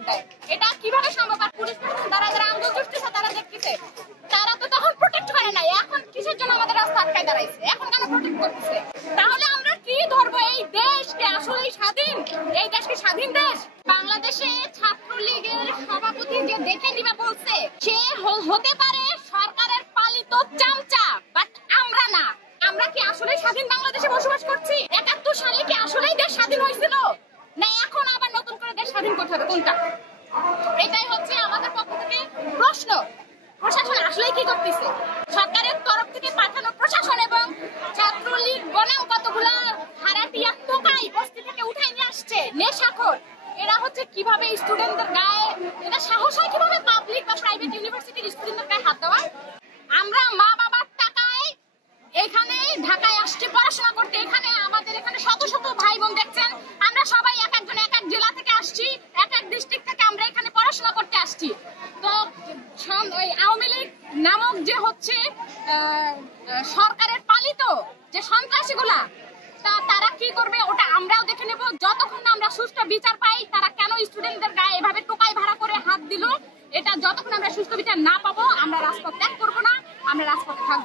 হাত দেয়। এটা কিভাবে সম্ভব? আর পুলিশ প্রশাসন যারা আন্দোলন করতেছে তারা দেখতেছে, তারা তো তখন প্রোটেক্ট করে নাই। এখন কিসের জন্য আমাদের রাস্তা আটকায় দাঁড়াইছে? এখন কেন প্রোটেক্ট করতেছে? তাহলে আমরা কি ধরবো? এই দেশকে আসলেই স্বাধীন? এই দেশকে স্বাধীন দেশ? বাংলাদেশে ছাত্রলীগের সভাপতি যে দেখে দিবে বলছে, সে হতে পারে সরকারের পালিত চামচা, বাট আমরা না। আমরা কি আসলে স্বাধীন বাংলাদেশে বসবাস করছি? ৭১ সালে কি আসলেই দেশ স্বাধীন হয়েছিল, না এখন আবার নতুন করে দেশ স্বাধীন করতে হবে? কোনটা? এটাই হচ্ছে আমাদের পক্ষ থেকে প্রশ্ন। প্রশাসন আসলেই কি করতেছে? সরকারের তরফ থেকে পাঠানো প্রশাসন এবং ছাত্রলীগ বনাম কতগুলা হারাটিয়া টোকাই বস্তি থেকে উঠাই নিয়ে আসছে নেশাখোর। এরা হচ্ছে কিভাবে স্টুডেন্টদের গায়ে, এটা সাহস হয় কিভাবে পাবলিক বা প্রাইভেট ইউনিভার্সিটির স্টুডেন্টদের গায়ে হাত দেওয়ার? আমরা মা বাবার টাকায় এখানে ঢাকায় আসছি পড়াশোনা করতে। এখানে আমাদের এখানে শত শত ভাই বোন দেখছেন, আমরা সবাই এক একজন এক এক জেলা থেকে আসছি, এক এক ডিস্ট্রিক্ট থেকে আমরা এখানে পড়াশোনা করতে আসছি। তো আওয়ামী লীগ নামক যে হচ্ছে সরকারের পালিত যে সন্ত্রাসীগুলা, তারা কি করবে ওটা আমরাও দেখে নেব। যতক্ষণ না আমরা সুষ্ঠু বিচার পাই, তারা কেন স্টুডেন্টদের গায়ে এভাবে টোকাই ভাড়া করে হাত দিল, এটা যতক্ষণ আমরা সুষ্ঠু বিচার না পাবো আমরা রাজপথ ত্যাগ করবো না, আমরা রাজপথে থাকবো।